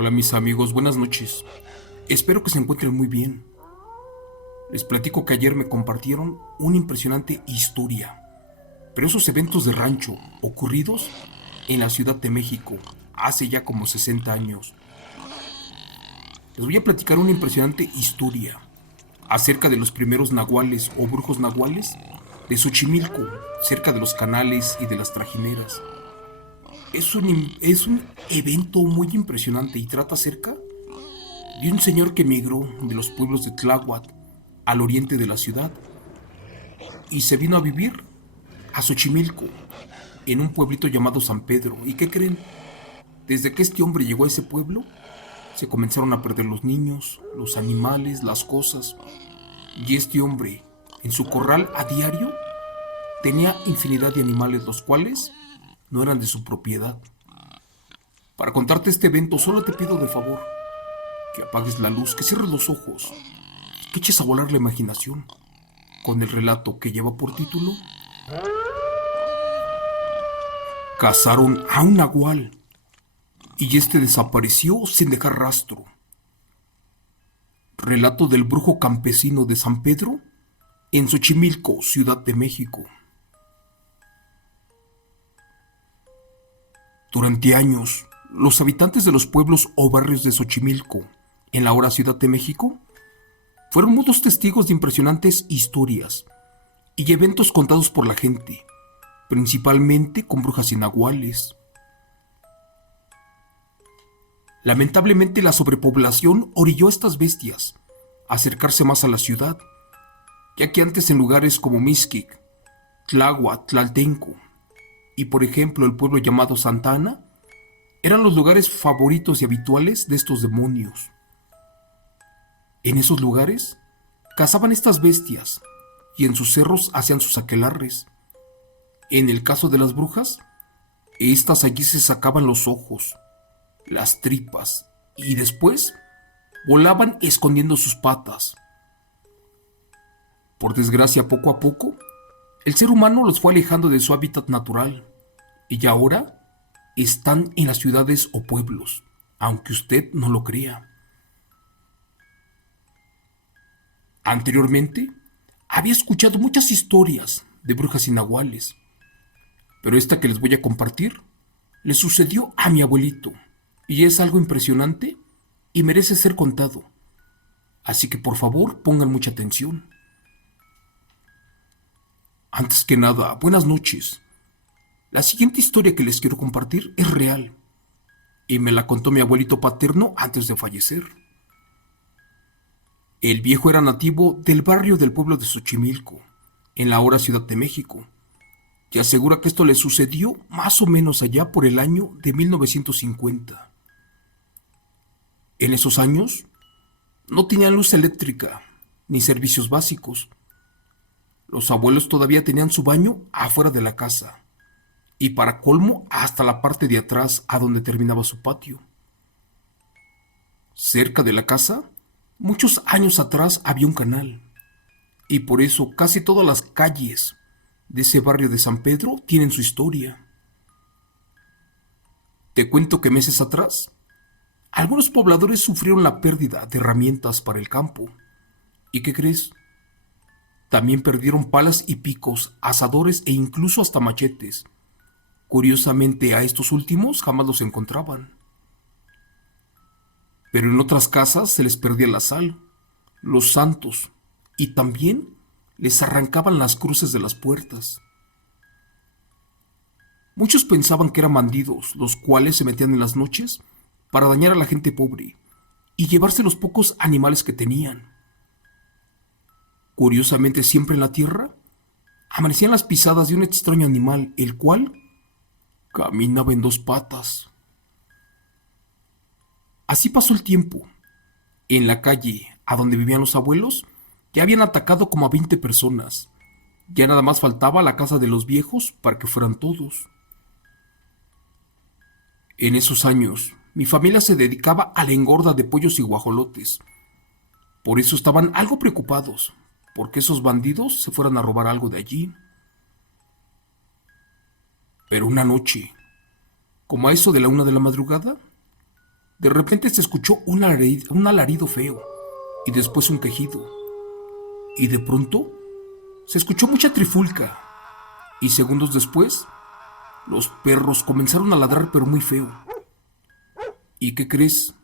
Hola mis amigos, buenas noches. Espero que se encuentren muy bien. Les platico que ayer me compartieron una impresionante historia, pero esos eventos de rancho ocurridos en la Ciudad de México hace ya como 60 años. Les voy a platicar una impresionante historia acerca de los primeros nahuales o brujos nahuales de Xochimilco, cerca de los canales y de las trajineras. Es un evento muy impresionante y trata acerca de un señor que emigró de los pueblos de Tláhuac al oriente de la ciudad y se vino a vivir a Xochimilco, en un pueblito llamado San Pedro. ¿Y qué creen? Desde que este hombre llegó a ese pueblo, se comenzaron a perder los niños, los animales, las cosas. Y este hombre, en su corral a diario, tenía infinidad de animales los cuales no eran de su propiedad. Para contarte este evento, solo te pido de favor que apagues la luz, que cierres los ojos, que eches a volar la imaginación con el relato que lleva por título Cazaron a un nahual y este desapareció sin dejar rastro. Relato del brujo campesino de San Pedro en Xochimilco, Ciudad de México. Durante años, los habitantes de los pueblos o barrios de Xochimilco, en la ahora Ciudad de México, fueron mudos testigos de impresionantes historias y eventos contados por la gente, principalmente con brujas y nahuales. Lamentablemente la sobrepoblación orilló a estas bestias a acercarse más a la ciudad, ya que antes en lugares como Mixquic, Tláhuac, Tlaltenco y por ejemplo el pueblo llamado Santa Ana, eran los lugares favoritos y habituales de estos demonios. En esos lugares cazaban estas bestias y en sus cerros hacían sus aquelarres. En el caso de las brujas, estas allí se sacaban los ojos, las tripas y después volaban escondiendo sus patas. Por desgracia, poco a poco, el ser humano los fue alejando de su hábitat natural y ahora están en las ciudades o pueblos, aunque usted no lo crea. Anteriormente, había escuchado muchas historias de brujas y nahuales, pero esta que les voy a compartir le sucedió a mi abuelito y es algo impresionante y merece ser contado. Así que por favor pongan mucha atención. Antes que nada, buenas noches. La siguiente historia que les quiero compartir es real y me la contó mi abuelito paterno antes de fallecer. El viejo era nativo del barrio del pueblo de Xochimilco, en la ahora Ciudad de México, y asegura que esto le sucedió más o menos allá por el año de 1950. En esos años no tenían luz eléctrica ni servicios básicos. Los abuelos todavía tenían su baño afuera de la casa y para colmo hasta la parte de atrás a donde terminaba su patio. Cerca de la casa, muchos años atrás había un canal y por eso casi todas las calles de ese barrio de San Pedro tienen su historia. Te cuento que meses atrás, algunos pobladores sufrieron la pérdida de herramientas para el campo. ¿Y qué crees? También perdieron palas y picos, asadores e incluso hasta machetes. Curiosamente, a estos últimos jamás los encontraban. Pero en otras casas se les perdía la sal, los santos y también les arrancaban las cruces de las puertas. Muchos pensaban que eran bandidos, los cuales se metían en las noches para dañar a la gente pobre y llevarse los pocos animales que tenían. Curiosamente, siempre en la tierra amanecían las pisadas de un extraño animal, el cual caminaba en dos patas. Así pasó el tiempo. En la calle a donde vivían los abuelos ya habían atacado como a 20 personas. Ya nada más faltaba la casa de los viejos para que fueran todos. En esos años, mi familia se dedicaba a la engorda de pollos y guajolotes. Por eso estaban algo preocupados, porque esos bandidos se fueran a robar algo de allí. Pero una noche, como a eso de la 1 de la madrugada, De repente se escuchó un alarido feo y después un quejido. Y de pronto se escuchó mucha trifulca y segundos después los perros comenzaron a ladrar pero muy feo. ¿Y qué crees?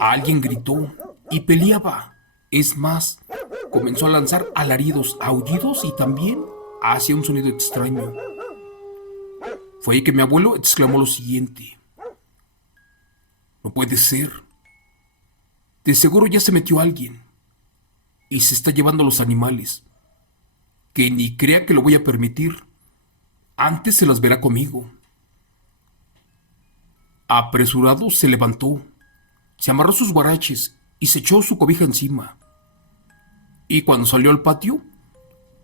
Alguien gritó y peleaba. Es más, comenzó a lanzar alaridos, aullidos y también hacía un sonido extraño. Fue ahí que mi abuelo exclamó lo siguiente: no puede ser. De seguro ya se metió alguien y se está llevando a los animales. Que ni crea que lo voy a permitir. Antes se las verá conmigo. Apresurado se levantó, se amarró sus guaraches y se echó su cobija encima. Y cuando salió al patio,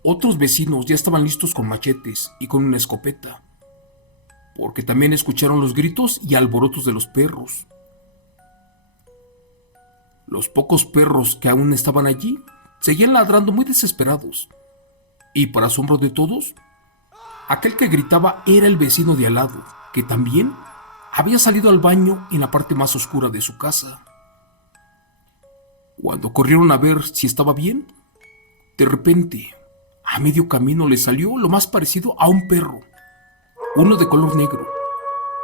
otros vecinos ya estaban listos con machetes y con una escopeta, porque también escucharon los gritos y alborotos de los perros. Los pocos perros que aún estaban allí seguían ladrando muy desesperados, y para asombro de todos, aquel que gritaba era el vecino de al lado, que también había salido al baño en la parte más oscura de su casa. Cuando corrieron a ver si estaba bien, de repente, a medio camino le salió lo más parecido a un perro, uno de color negro,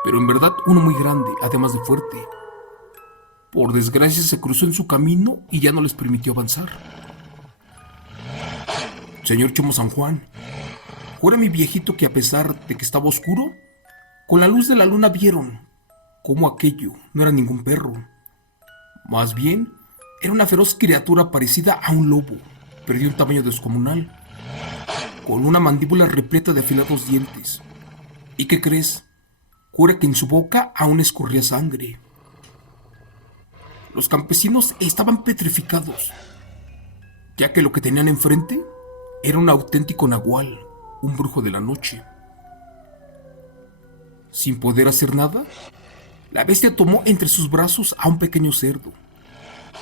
pero en verdad uno muy grande, además de fuerte. Por desgracia se cruzó en su camino y ya no les permitió avanzar. Señor Chomo San Juan, jura mi viejito que a pesar de que estaba oscuro, con la luz de la luna vieron cómo aquello no era ningún perro. Más bien, era una feroz criatura parecida a un lobo, pero de un tamaño descomunal, con una mandíbula repleta de afilados dientes. ¿Y qué crees? Jura que en su boca aún escurría sangre. Los campesinos estaban petrificados, ya que lo que tenían enfrente era un auténtico nahual, un brujo de la noche. Sin poder hacer nada, la bestia tomó entre sus brazos a un pequeño cerdo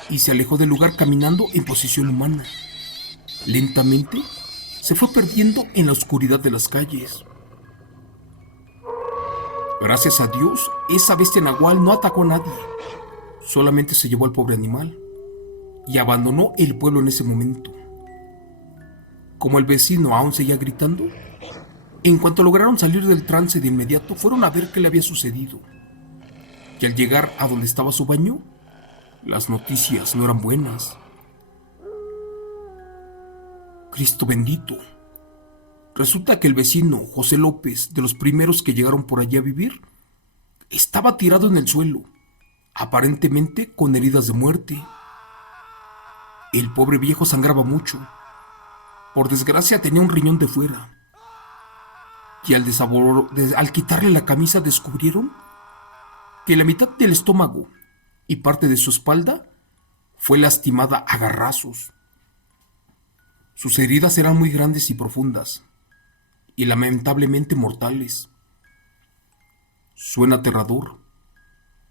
y se alejó del lugar caminando en posición humana. Lentamente se fue perdiendo en la oscuridad de las calles. Gracias a Dios, esa bestia nahual no atacó a nadie, solamente se llevó al pobre animal y abandonó el pueblo en ese momento. Como el vecino aún seguía gritando, en cuanto lograron salir del trance de inmediato, fueron a ver qué le había sucedido. Y al llegar a donde estaba su baño, las noticias no eran buenas. Cristo bendito. Resulta que el vecino, José López, de los primeros que llegaron por allí a vivir, estaba tirado en el suelo, aparentemente con heridas de muerte. El pobre viejo sangraba mucho. Por desgracia tenía un riñón de fuera. Y al quitarle la camisa descubrieron que la mitad del estómago y parte de su espalda fue lastimada a garrazos. Sus heridas eran muy grandes y profundas, y lamentablemente mortales. Suena aterrador,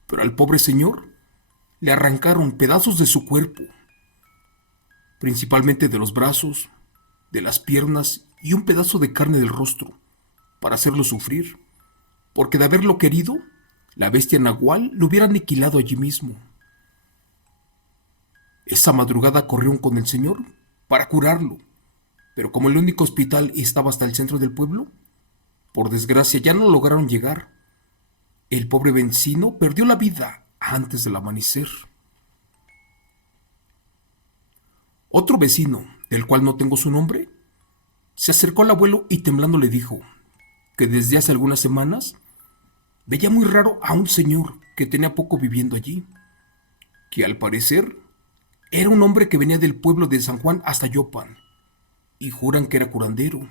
pero al pobre señor le arrancaron pedazos de su cuerpo, principalmente de los brazos, de las piernas y un pedazo de carne del rostro, para hacerlo sufrir, porque de haberlo querido, la bestia nahual lo hubiera aniquilado allí mismo. Esa madrugada corrieron con el señor para curarlo, pero como el único hospital estaba hasta el centro del pueblo, por desgracia ya no lograron llegar. El pobre vecino perdió la vida antes del amanecer. Otro vecino, del cual no tengo su nombre, se acercó al abuelo y temblando le dijo que desde hace algunas semanas veía muy raro a un señor que tenía poco viviendo allí, que al parecer era un hombre que venía del pueblo de San Juan hasta Yopan, y juran que era curandero.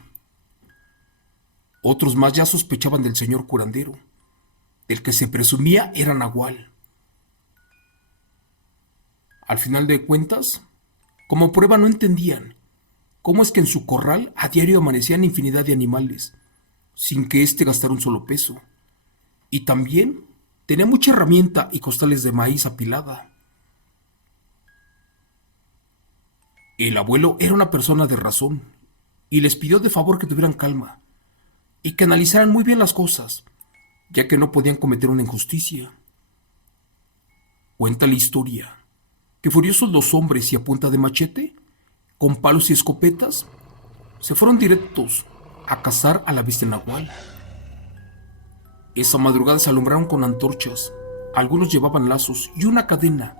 Otros más ya sospechaban del señor curandero, del que se presumía era nahual. Al final de cuentas, como prueba no entendían cómo es que en su corral a diario amanecían infinidad de animales, sin que éste gastara un solo peso. Y también tenía mucha herramienta y costales de maíz apilada. El abuelo era una persona de razón y les pidió de favor que tuvieran calma y que analizaran muy bien las cosas, ya que no podían cometer una injusticia. Cuenta la historia que furiosos los hombres y a punta de machete, con palos y escopetas, se fueron directos a cazar a la bestia nahual. Esa madrugada se alumbraron con antorchas, algunos llevaban lazos y una cadena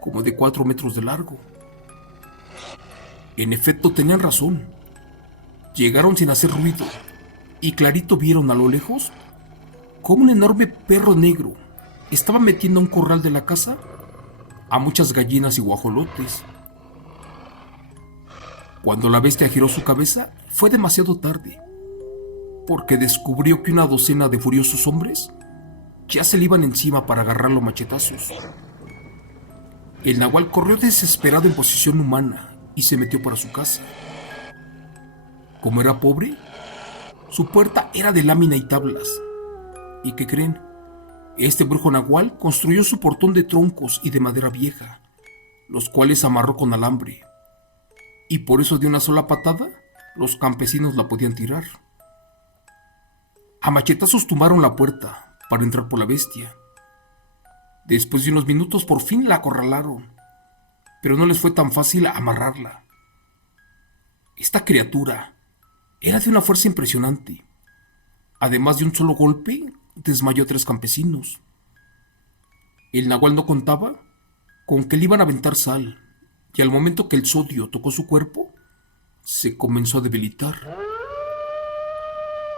como de 4 metros de largo. En efecto, tenían razón. Llegaron sin hacer ruido y clarito vieron a lo lejos cómo un enorme perro negro estaba metiendo a un corral de la casa a muchas gallinas y guajolotes. Cuando la bestia giró su cabeza, fue demasiado tarde, porque descubrió que una docena de furiosos hombres ya se le iban encima para agarrarlo a machetazos. El nahual corrió desesperado en posición humana y se metió para su casa. Como era pobre, su puerta era de lámina y tablas. ¿Y qué creen? Este brujo nahual construyó su portón de troncos y de madera vieja, los cuales amarró con alambre. Y por eso de una sola patada, los campesinos la podían tirar. A machetazos tumbaron la puerta para entrar por la bestia. Después de unos minutos por fin la acorralaron, pero no les fue tan fácil amarrarla. Esta criatura era de una fuerza impresionante. Además de un solo golpe, desmayó a 3 campesinos. El nahual no contaba con que le iban a aventar sal, y al momento que el sodio tocó su cuerpo, se comenzó a debilitar.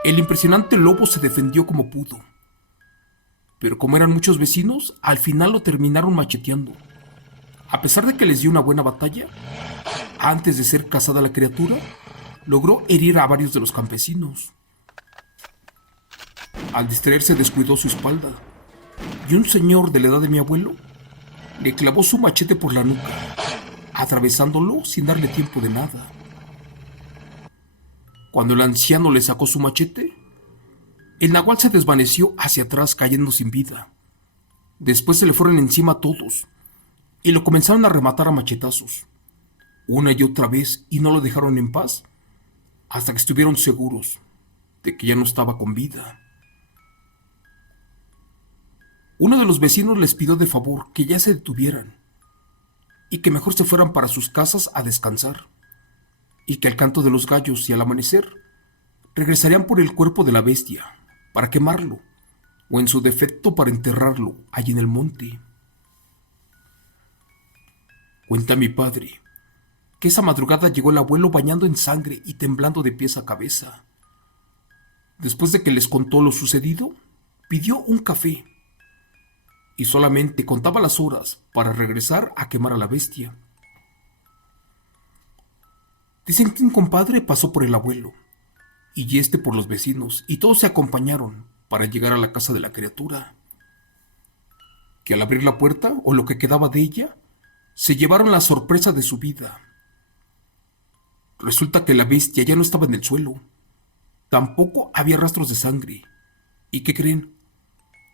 El impresionante lobo se defendió como pudo, pero como eran muchos vecinos, al final lo terminaron macheteando. A pesar de que les dio una buena batalla, antes de ser cazada la criatura, logró herir a varios de los campesinos. Al distraerse descuidó su espalda, y un señor de la edad de mi abuelo le clavó su machete por la nuca, atravesándolo sin darle tiempo de nada. Cuando el anciano le sacó su machete, el nahual se desvaneció hacia atrás cayendo sin vida. Después se le fueron encima todos y lo comenzaron a rematar a machetazos, una y otra vez, y no lo dejaron en paz hasta que estuvieron seguros de que ya no estaba con vida. Uno de los vecinos les pidió de favor que ya se detuvieran y que mejor se fueran para sus casas a descansar, y que al canto de los gallos y al amanecer regresarían por el cuerpo de la bestia para quemarlo, o en su defecto para enterrarlo allí en el monte. Cuenta mi padre que esa madrugada llegó el abuelo bañando en sangre y temblando de pies a cabeza. Después de que les contó lo sucedido, pidió un café y solamente contaba las horas para regresar a quemar a la bestia. Dicen que un compadre pasó por el abuelo y este por los vecinos, y todos se acompañaron para llegar a la casa de la criatura, que al abrir la puerta, o lo que quedaba de ella, se llevaron la sorpresa de su vida. Resulta que la bestia ya no estaba en el suelo, tampoco había rastros de sangre. ¿Y qué creen?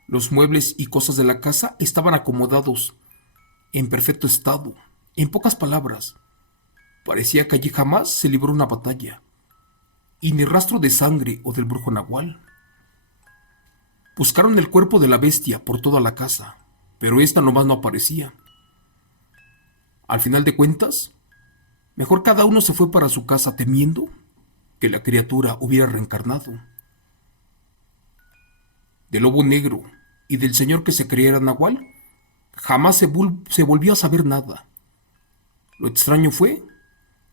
Los muebles y cosas de la casa estaban acomodados, en perfecto estado. En pocas palabras, parecía que allí jamás se libró una batalla, y ni rastro de sangre o del brujo nahual. Buscaron el cuerpo de la bestia por toda la casa, pero esta nomás no aparecía. Al final de cuentas, mejor cada uno se fue para su casa temiendo que la criatura hubiera reencarnado. Del lobo negro y del señor que se creía era nahual, jamás se volvió a saber nada. Lo extraño fue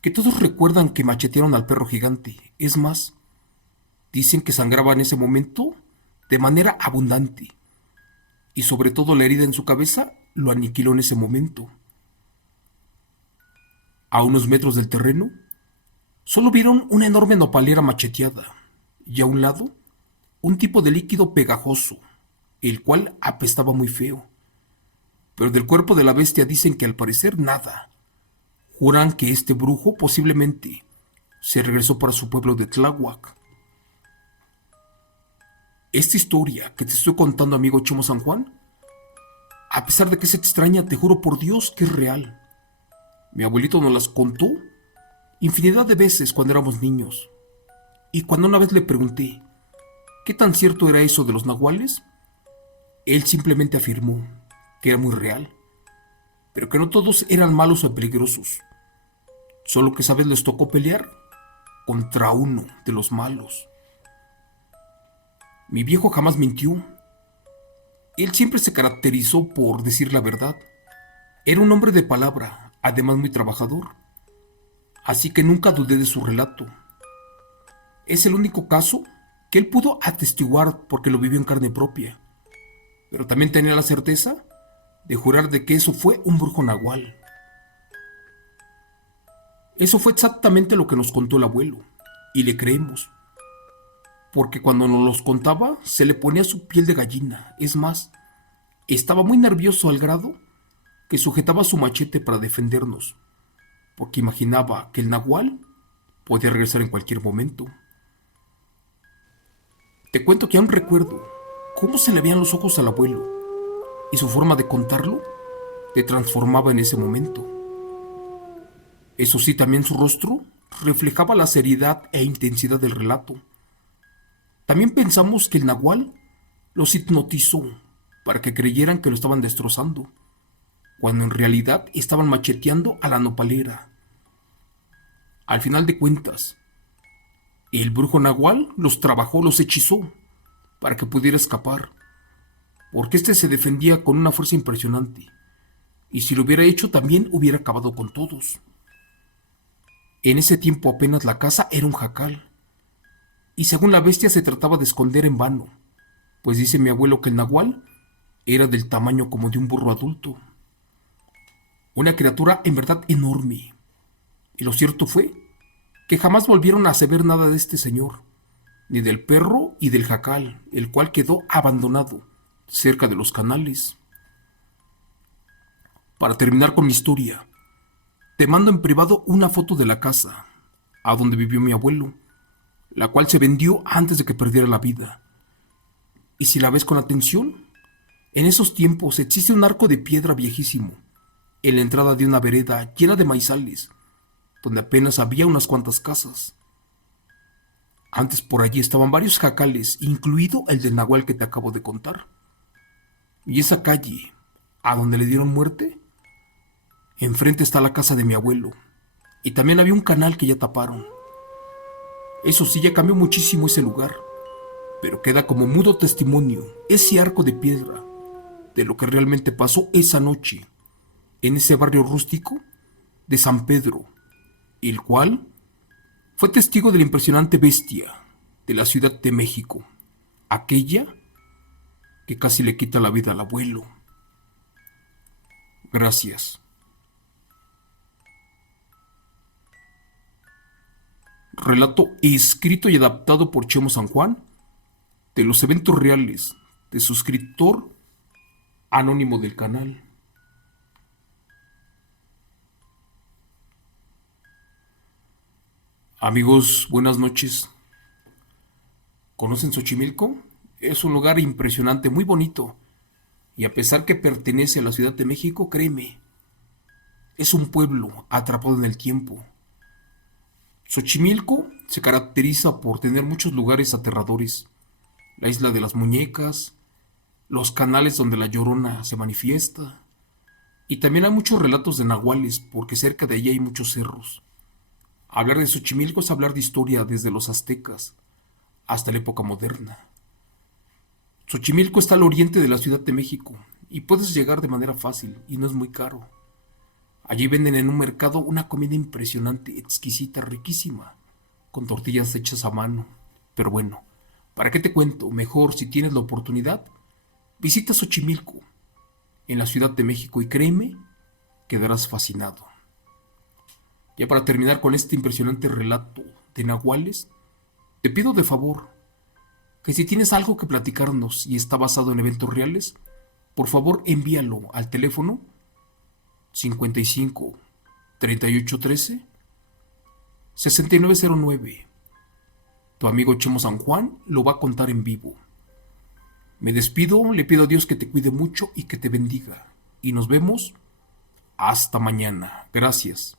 que todos recuerdan que machetearon al perro gigante. Es más, dicen que sangraba en ese momento de manera abundante, y sobre todo la herida en su cabeza lo aniquiló en ese momento. A unos metros del terreno, solo vieron una enorme nopalera macheteada, y a un lado, un tipo de líquido pegajoso, el cual apestaba muy feo. Pero del cuerpo de la bestia dicen que al parecer nada. Juran que este brujo posiblemente se regresó para su pueblo de Tláhuac. Esta historia que te estoy contando, amigo Chimo San Juan, a pesar de que es extraña, te juro por Dios que es real. Mi abuelito nos las contó infinidad de veces cuando éramos niños. Y cuando una vez le pregunté qué tan cierto era eso de los nahuales, él simplemente afirmó que era muy real, pero que no todos eran malos o peligrosos, solo que esa vez les tocó pelear contra uno de los malos. Mi viejo jamás mintió. Él siempre se caracterizó por decir la verdad. Era un hombre de palabra, además muy trabajador, así que nunca dudé de su relato. Es el único caso que él pudo atestiguar porque lo vivió en carne propia, pero también tenía la certeza de jurar de que eso fue un brujo nahual. Eso fue exactamente lo que nos contó el abuelo, y le creemos, porque cuando nos los contaba se le ponía su piel de gallina. Es más, estaba muy nervioso al grado que sujetaba su machete para defendernos, porque imaginaba que el nahual podía regresar en cualquier momento. Te cuento que aún recuerdo cómo se le veían los ojos al abuelo, y su forma de contarlo te transformaba en ese momento. Eso sí, también su rostro reflejaba la seriedad e intensidad del relato. También pensamos que el nahual los hipnotizó para que creyeran que lo estaban destrozando, cuando en realidad estaban macheteando a la nopalera. Al final de cuentas, el brujo nahual los trabajó, los hechizó para que pudiera escapar, porque este se defendía con una fuerza impresionante, y si lo hubiera hecho también hubiera acabado con todos. En ese tiempo apenas la casa era un jacal, y según la bestia se trataba de esconder en vano, pues dice mi abuelo que el nahual era del tamaño como de un burro adulto. Una criatura en verdad enorme. Y lo cierto fue que jamás volvieron a saber nada de este señor, ni del perro y del jacal, el cual quedó abandonado cerca de los canales. Para terminar con mi historia, te mando en privado una foto de la casa a donde vivió mi abuelo, la cual se vendió antes de que perdiera la vida. Y si la ves con atención, en esos tiempos existe un arco de piedra viejísimo en la entrada de una vereda llena de maizales, donde apenas había unas cuantas casas. Antes por allí estaban varios jacales, incluido el del nahual que te acabo de contar. Y esa calle, a donde le dieron muerte, enfrente está la casa de mi abuelo, y también había un canal que ya taparon. Eso sí, ya cambió muchísimo ese lugar, pero queda como mudo testimonio ese arco de piedra de lo que realmente pasó esa noche en ese barrio rústico de San Pedro, el cual fue testigo de la impresionante bestia de la Ciudad de México, aquella que casi le quita la vida al abuelo. Gracias. Relato escrito y adaptado por Chemo San Juan de los eventos reales de suscriptor anónimo del canal. Amigos, buenas noches. ¿Conocen Xochimilco? Es un lugar impresionante, muy bonito. Y a pesar que pertenece a la Ciudad de México, créeme, es un pueblo atrapado en el tiempo. Xochimilco se caracteriza por tener muchos lugares aterradores. La isla de las muñecas, los canales donde la Llorona se manifiesta. Y también hay muchos relatos de nahuales, porque cerca de allí hay muchos cerros. Hablar de Xochimilco es hablar de historia desde los aztecas hasta la época moderna. Xochimilco está al oriente de la Ciudad de México y puedes llegar de manera fácil y no es muy caro. Allí venden en un mercado una comida impresionante, exquisita, riquísima, con tortillas hechas a mano. Pero bueno, ¿para qué te cuento? Mejor, si tienes la oportunidad, visita Xochimilco, en la Ciudad de México, y créeme, quedarás fascinado. Ya para terminar con este impresionante relato de nahuales, te pido de favor que si tienes algo que platicarnos y está basado en eventos reales, por favor envíalo al teléfono 55 38 13 6909. Tu amigo Chemo San Juan lo va a contar en vivo. Me despido, le pido a Dios que te cuide mucho y que te bendiga. Y nos vemos hasta mañana. Gracias.